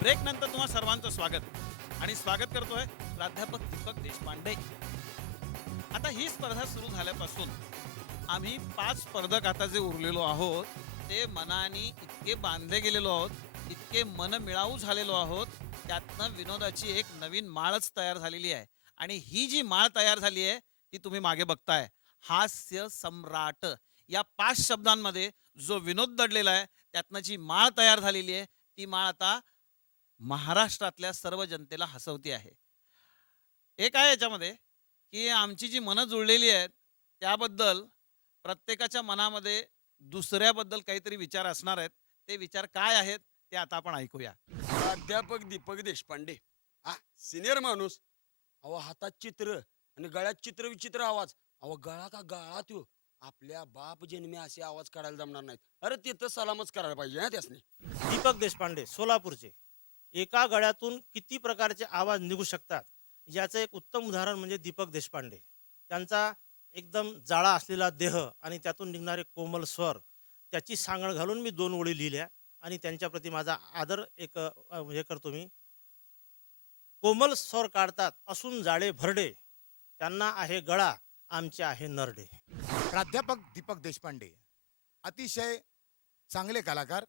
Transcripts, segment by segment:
Break नंतर तुम्हा सर्वांचं स्वागत आणि स्वागत करतोय प्राध्यापक दीपक देशपांडे. आता ही स्पर्धा सुरू झाल्यापासून आम्ही 5 स्पर्धक आता जे उरलेलो आहोत ते मनाने इतके बांधले गेलेलो आहोत, इतके मन मिळावू झालेलो आहोत, त्यातनं विनोदाची एक नवीन माळच तयार झालेली आहे. आणि ही जी माळ तयार झाली आहे ती तुम्ही मागे बघताय, हास्य सम्राट. या 5 शब्दांमध्ये जो विनोद दडलेला आहे त्यातनं जी माळ तयार झालेली आहे ती माळ आता महाराष्ट्रातल्या सर्व जनतेला हसवती आहे. एक आहे याच्यामध्ये, की आमची जी मनं जुळलेली आहेत, त्याबद्दल प्रत्येकाच्या मनामध्ये दुसऱ्याबद्दल काहीतरी विचार असणार आहेत. ते विचार काय आहेत, ते आता आपण ऐकूया. प्राध्यापक दीपक देशपांडे. हा, सिनियर माणूस. अहो, हातात चित्र आणि गळ्यात चित्रविचित्र आवाज. अहो, गळा का गाळा त्यो. आपल्या बाप जन्मी असे आवाज काढायला जमणार नाहीत. अरे तिथं सलामच करायला पाहिजे हा त्यासनी. दीपक देशपांडे सोलापूरचे. एका गळ्यातून किती प्रकारचे आवाज निघू शकतात याचं एक उत्तम उदाहरण म्हणजे दीपक देशपांडे. त्यांचा एकदम जाळा असलेला देह आणि त्यातून निघणारे कोमल स्वर, त्याची सांगड घालून मी 2 ओळी लिहिल्या आणि त्यांच्याप्रती माझा आदर एक हे करतो मी. कोमल स्वर काढतात असून जाळे भरडे, त्यांना आहे गळा, आमचे आहे नरडे. प्राध्यापक दीपक देशपांडे अतिशय चांगले कलाकार.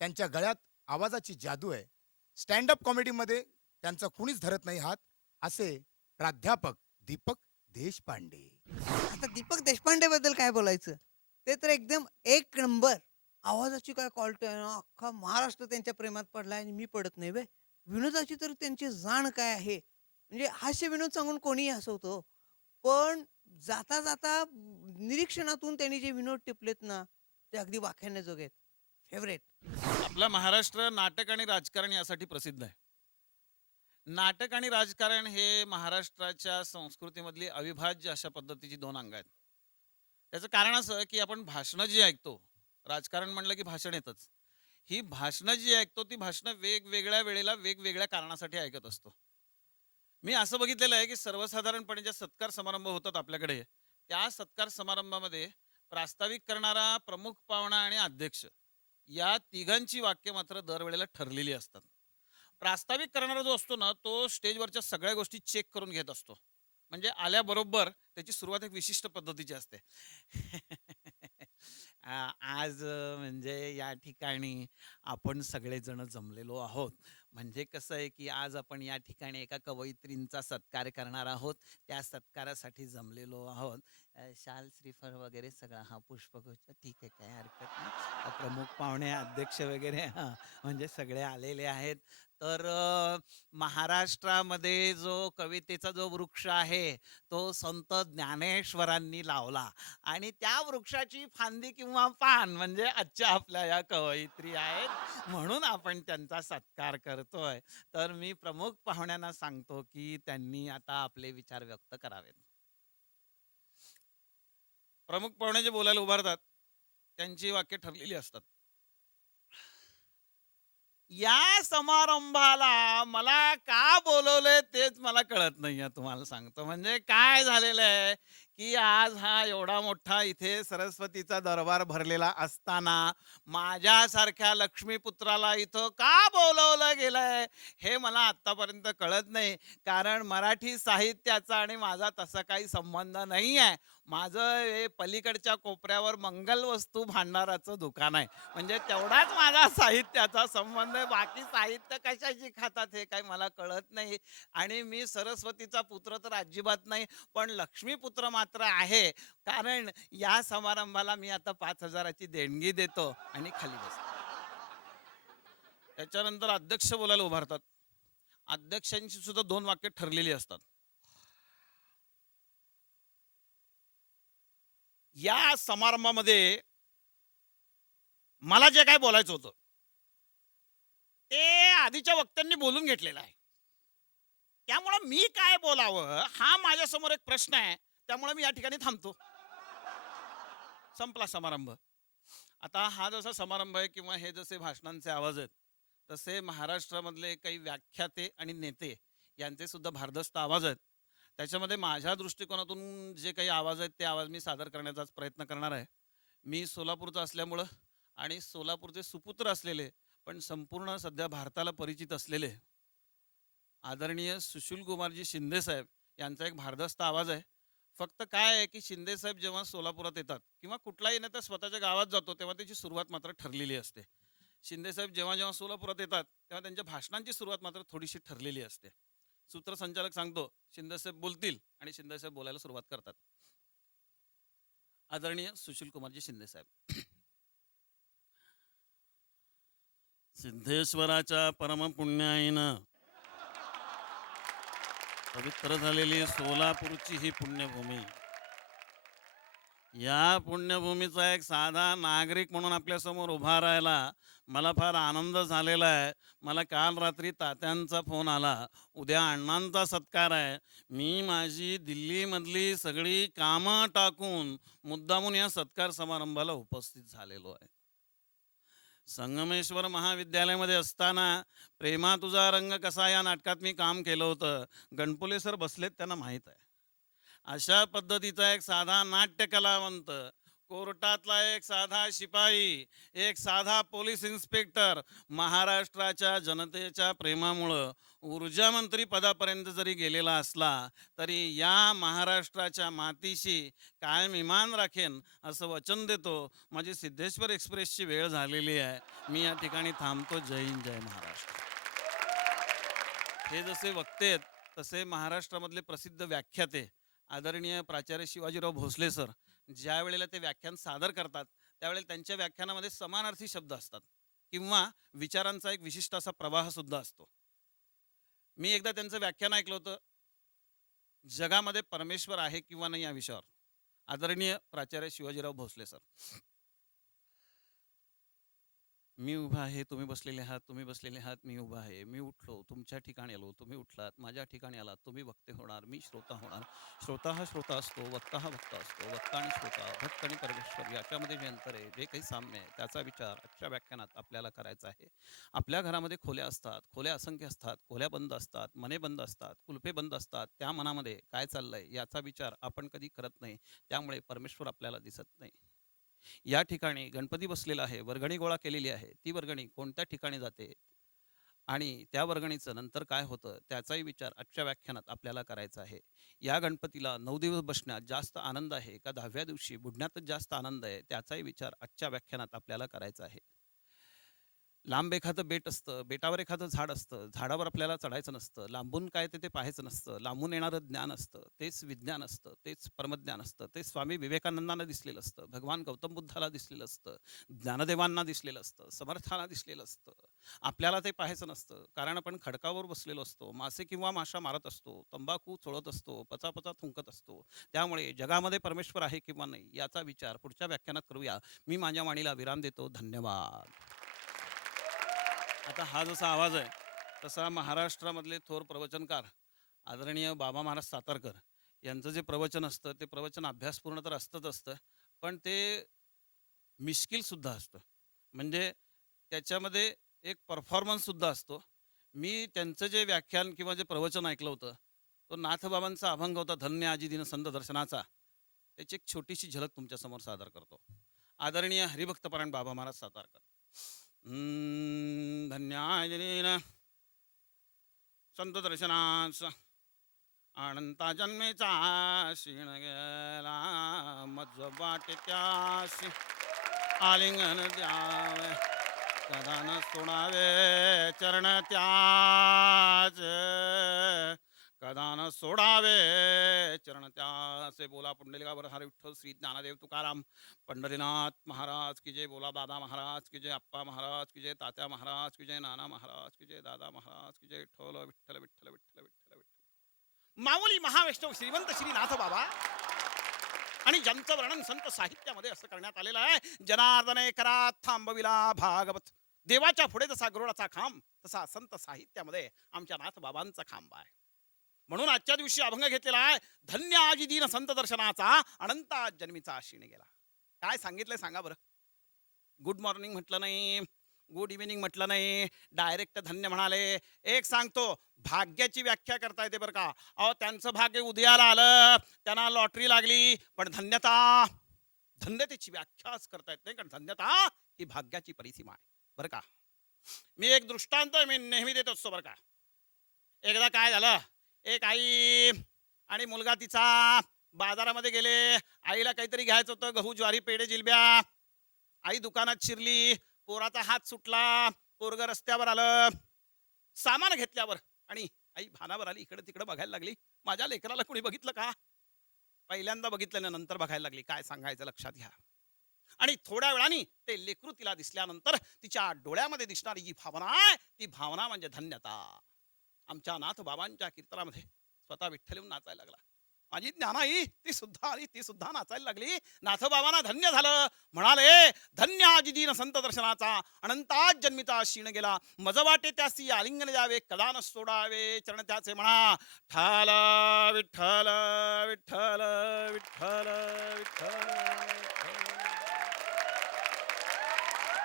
त्यांच्या गळ्यात आवाजाची जादू आहे. स्टँड अप कॉमेडीमध्ये त्यांचा कुणीच धरत नाही हात, असे प्राध्यापक दीपक देशपांडे. आता दीपक देशपांडे बद्दल काय बोलायचं. ते तर एकदम एक नंबर. आवाजाची काय क्वालिटी आहे ना, अख्खा महाराष्ट्र त्यांच्या प्रेमात पडलाय आणि मी पडत नाही बे. विनोदाची तर त्यांची जाण काय आहे. म्हणजे हास्य विनोद सांगून कोणीही हसवतो. पण जाता जाता निरीक्षणातून त्यांनी जे विनोद टिपलेत ना, ते अगदी वाखाणण्याजोगे आहेत. फेव्हरेट. आपला महाराष्ट्र नाटक आणि राजकारण यासाठी प्रसिद्ध आहे. नाटक आणि राजकारण हे महाराष्ट्राच्या संस्कृतीमधली अविभाज्य अशा पद्धतीची 2 अंग आहेत. त्याचं कारण असं की आपण भाषणं जी ऐकतो, राजकारण म्हणलं की भाषण येतच. ही भाषणं जी ऐकतो ती भाषणं वेगवेगळ्या वेळेला वेगवेगळ्या कारणासाठी ऐकत असतो. मी असं बघितलेलं आहे की सर्वसाधारणपणे ज्या सत्कार समारंभ होतात आपल्याकडे, त्या सत्कार समारंभामध्ये प्रास्ताविक करणारा प्रमुख पाहुणा आणि अध्यक्ष या तिघांची वाक्य मात्र दरवेळेला ठरलेली असतात. प्रास्ताविक करणारा जो असतो ना, तो स्टेजवरच्या सगळ्या गोष्टी चेक करून घेत असतो. म्हणजे आल्याबरोबर त्याची सुरुवात एक विशिष्ट पद्धतीची असते. आज म्हणजे या ठिकाणी आपण सगळेजण जमलेलो आहोत. म्हणजे कसं आहे, की आज आपण या ठिकाणी एका कवयित्रींचा सत्कार करणार आहोत. त्या सत्कारासाठी जमलेलो आहोत. शाल, श्रीफळ वगैरे सगळा हा पुष्पगुच्छ ठीक आहे, काही हरकत नाही. प्रमुख पाहुणे, अध्यक्ष वगैरे हां, म्हणजे सगळे आलेले आहेत. तर महाराष्ट्रामध्ये जो कवितेचा जो वृक्ष आहे, तो संत ज्ञानेश्वरांनी लावला आणि त्या वृक्षाची फांदी किंवा पान म्हणजे आजच्या आपल्या या कवयित्री आहेत, म्हणून आपण त्यांचा सत्कार करतोय. तर मी प्रमुख पाहुण्यांना सांगतो, की त्यांनी आता आपले विचार व्यक्त करावेत. प्रमुख पाहुणे जे बोलायला उभारतात, त्यांची वाक्य ठरलेली असतात. या समारंभाला मला का बोलवलंय तेच मला कळत नाहीये, तुम्हाला सांगतो. म्हणजे काय झालेलं आहे, की आज हा एवढा मोठा इथे सरस्वतीचा दरबार भरलेला असताना माझ्यासारख्या लक्ष्मीपुत्राला इथं का बोलवलं गेलंय हे मला आत्तापर्यंत कळत नाही. कारण मराठी साहित्याचा आणि माझा तसा काही संबंध नाही आहे. माझं हे पलीकडच्या कोपऱ्यावर मंगलवस्तू भांडाराचं दुकान आहे. म्हणजे तेवढाच माझा साहित्याचा संबंध आहे. बाकी साहित्य कशाची खातात हे काही मला कळत नाही. आणि मी सरस्वतीचा पुत्र तर अजिबात नाही, पण लक्ष्मीपुत्र मात्र आहे. कारण या समारंभाला मी आता 5,000 ची देणगी देतो आणि खाली बसतो. त्याच्यानंतर अध्यक्ष बोलायला उभारतात. अध्यक्षांची सुद्धा 2 वाक्य ठरलेली असतात. या समारंभामध्ये मला जे काय बोलायचं होतं, ते आधीच्या वक्त्यांनी बोलून घेतलेलं आहे. त्यामुळं मी काय बोलावं हा माझ्यासमोर एक प्रश्न आहे. त्यामुळे मी या ठिकाणी थांबतो. संपला समारंभ. आता हा जसा समारंभ आहे किंवा हे जसे भाषणांचे आवाज आहेत, तसे महाराष्ट्रामधले काही व्याख्याते आणि नेते यांचे सुद्धा भारदस्त आवाज आहेत. त्याच्यामध्ये माझ्या दृष्टिकोनातून जे काही आवाज आहेत ते आवाज मी सादर करण्याचाच प्रयत्न करणार आहे. मी सोलापूरचा असल्यामुळं आणि सोलापूरचे सुपुत्र असलेले पण संपूर्ण सध्या भारताला परिचित असलेले आदरणीय सुशील कुमारजी शिंदे साहेब यांचा एक भारदस्त आवाज आहे. फक्त काय आहे की शिंदे साहेब जेव्हा सोलापुरात येतात किंवा कुठलाही नेता स्वतःच्या गावात जातो तेव्हा त्याची सुरुवात मात्र ठरलेली असते. शिंदे साहेब जेव्हा जेव्हा सोलापुरात येतात तेव्हा त्यांच्या भाषणांची सुरुवात मात्र थोडीशी ठरलेली असते. सूत्रसंचालक सांगतो, शिंदे साहेब बोलतील आणि शिंदे साहेब बोलायला सुरुवात करतात. आदरणीय सुशील कुमारजी शिंदे साहेब. सिद्धेश्वराच्या परमपुण्याईनं पवित्र झालेली सोलापूरची ही पुण्यभूमी, या पुण्यभूमीचा एक साधा नागरिक म्हणून आपल्यासमोर उभा राहायला मला फार आनंद झालेला आहे. मला काल रात्री तात्यांचा फोन आला, उद्या अण्णांचा सत्कार आहे. मी माझी दिल्लीमधली सगळी कामं टाकून मुद्दामून या सत्कार समारंभाला उपस्थित झालेलो आहे. संगमेश्वर महाविद्यालयामध्ये असताना प्रेमा तुझा रंग कसा या नाटकात मी काम केलं होतं. गणपुले सर बसलेत, त्यांना माहीत आहे. अशा पद्धतीचा एक साधा नाट्य कलावंत, कोर्टातला एक साधा शिपाई, एक साधा पोलीस इन्स्पेक्टर महाराष्ट्राच्या जनतेच्या प्रेमामुळं ऊर्जा मंत्री पदापर्यंत जरी गेलेला असला तरी या महाराष्ट्राच्या मातीशी कायम इमान राखेन असं वचन देतो. माझी सिद्धेश्वर एक्सप्रेसची वेळ झालेली आहे. मी या ठिकाणी थांबतो. जय हिंद, जय महाराष्ट्र. हे जसे वक्ते आहेत तसे महाराष्ट्रामधले प्रसिद्ध व्याख्याते आदरणीय प्राचार्य शिवाजीराव भोसले सर ज्या वेळेला ते व्याख्यान सादर करतात त्यावेळेला त्यांच्या व्याख्यानामध्ये समानार्थी शब्द असतात किंवा विचारांचा एक विशिष्ट असा प्रवाह सुद्धा असतो. मी एकदा त्यांचं व्याख्यान ऐकलं होतं, जगामध्ये परमेश्वर आहे किंवा नाही या विषयावर. आदरणीय प्राचार्य शिवाजीराव भोसले सर. मी उभा आहे, तुम्ही बसलेले आहात, तुम्ही बसलेले आहात, मी उभा आहे. मी उठलो, तुमच्या ठिकाणी आलो, तुम्ही उठलात, माझ्या ठिकाणी आलात, तुम्ही वक्ते होणार, मी श्रोता होणार. श्रोता हा श्रोता असतो, वक्ता हा वक्ता असतो. वक्ता आणि श्रोता, भक्त आणि परमेश्वर याच्यामध्ये जे अंतर आहे, जे काही साम्य आहे त्याचा विचार आजच्या व्याख्यानात आपल्याला करायचा आहे. आपल्या घरामध्ये खोल्या असतात, खोल्या असंख्य असतात, खोल्या बंद असतात, मने बंद असतात, कुलपे बंद असतात. त्या मनामध्ये काय चाललंय याचा विचार आपण कधी करत नाही, त्यामुळे परमेश्वर आपल्याला दिसत नाही. या ठिकाणी गणपती बसलेला आहे, वर्गणी गोळा केलेली आहे. ती वर्गणी कोणत्या ठिकाणी जाते आणि त्या वर्गणीचं नंतर काय होतं त्याचाही विचार आजच्या व्याख्यानात आपल्याला करायचा आहे. या गणपतीला 9 दिवस बसण्यात जास्त आनंद आहे का 10व्या दिवशी बुडण्यातच जास्त आनंद आहे, त्याचाही विचार आजच्या व्याख्यानात आपल्याला करायचा आहे. लांब एखादं बेट असतं, बेटावर एखादं झाड असतं, झाडावर आपल्याला चढायचं नसतं, लांबून काय ते पाहायचं नसतं. लांबून येणारं ज्ञान असतं, तेच विज्ञान असतं, तेच परमज्ञान असतं. ते स्वामी विवेकानंदांना दिसलेलं असतं, भगवान गौतम बुद्धाला दिसलेलं असतं, ज्ञानदेवांना दिसलेलं असतं, समर्थांना दिसलेलं असतं. आपल्याला ते पाहायचं नसतं, कारण आपण खडकावर बसलेलो असतो, मासे किंवा माशा मारत असतो, तंबाखू चोळत असतो, पचापचा थुंकत असतो. त्यामुळे जगामध्ये परमेश्वर आहे किंवा नाही याचा विचार पुढच्या व्याख्यानात करूया. मी माझ्या वाणीला विराम देतो. धन्यवाद. आता हा जसा आवाज आहे तसा महाराष्ट्रामधले थोर प्रवचनकार आदरणीय बाबा महाराज सातारकर यांचं जे प्रवचन असतं ते प्रवचन अभ्यासपूर्ण तर असतंच असतं, पण ते मिश्किलसुद्धा असतं. म्हणजे त्याच्यामध्ये एक परफॉर्मन्ससुद्धा असतो. मी त्यांचं जे व्याख्यान किंवा जे प्रवचन ऐकलं होतं तो नाथबाबांचा अभंग होता, धन्य आजी दिन संत दर्शनाचा. त्याची एक छोटीशी झलक तुमच्यासमोर सादर करतो. आदरणीय हरिभक्तपरायण बाबा महाराज सातारकर. धन्याजलीन संत दर्शनाचा अनंता जन्मेचा क्षीण गेला, मज वाटे त्याशी आलिंगन द्यावे, कदा न सोडावे चरण त्याच, कदा न सोडावे चरण त्याचे. बोला पुंडलिकावर हरी विठ्ठल श्री ज्ञानदेव तुकाराम पंढरीनाथ महाराज की जय. बोला दादा महाराज की जय, अप्पा महाराज की जय, तात्या महाराज की जय, नाना महाराज की जय, दादा महाराज की जय. विठ्ठल विठ्ठल विठ्ठल विठ्ठल विठ्ठल विठ्ठल. माऊली महावैष्णव श्रीमंत श्रीनाथ बाबा आणि ज्यांचं वर्णन संत साहित्यामध्ये असं करण्यात आलेलं आहे, जनार्दने करा थांबविला भागवत. देवाच्या पुढे जसा गरुडाचा खांब तसा संत साहित्यामध्ये आमच्या नाथ बाबांचा खांब आहे. म्हणून आजच्या दिवशी अभंग घेतलेला आहे, धन्य आजी दीन संत दर्शनाचा अनंता जन्मीचा क्षीण गेला. काय सांगितलंय सांगा बरं. गुड मॉर्निंग म्हटलं नाही, गुड इव्हिनिंग म्हटलं नाही, डायरेक्ट धन्य म्हणाले. एक सांगतो, भाग्याची व्याख्या करता येते बरं का. अहो त्यांचं भाग्य उदयाला आलं, त्यांना लॉटरी लागली, पण धन्यतेची व्याख्याच करता येत नाही, कारण धन्यता ही भाग्याची परिसीमा आहे बरं का. मी एक दृष्टांत मी नेहमी देत असतो बरं का. एकदा काय झालं, एक आई आणि मुलगा तिचा बाजारामध्ये गेले. आईला काहीतरी घ्यायचं होतं, गहू ज्वारी पेढे जिलब्या. आई दुकानात शिरली, पोराचा हात सुटला, पोरग रस्त्यावर आलं. सामान घेतल्यावर आणि आई भानावर आली, इकडे तिकडे बघायला लागली. माझ्या लेकराला कोणी बघितलं का? पहिल्यांदा बघितलं ना, नंतर बघायला लागली. काय सांगायचं लक्षात घ्या. आणि थोड्या वेळाने ते लेकरू तिला दिसल्यानंतर तिच्या डोळ्यामध्ये दिसणारी जी भावना आहे, ती भावना म्हणजे धन्यता. आमच्या नाथ बाबांच्या कीर्तनामध्ये स्वतः विठ्ठल येऊन नाचायला लागला. माझी ज्ञानाई ती सुद्धा आली, ती सुद्धा नाचायला लागली. नाथबाबांना धन्य झालं. म्हणाले, धन्य आजी दीन संत दर्शनाचा, अनंतात जन्मिता क्षीण गेला. मज वाटे त्यासी आलिंगन द्यावे, कदा न सोडावे चरण त्याचे म्हणा. ठाल विठ्ठल विठ्ठल विठ्ठल विठ्ठल.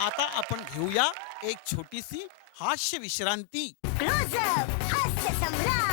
आता आपण घेऊया एक छोटीशी हास्य विश्रांती. क्लोज अप हास्य सम्राट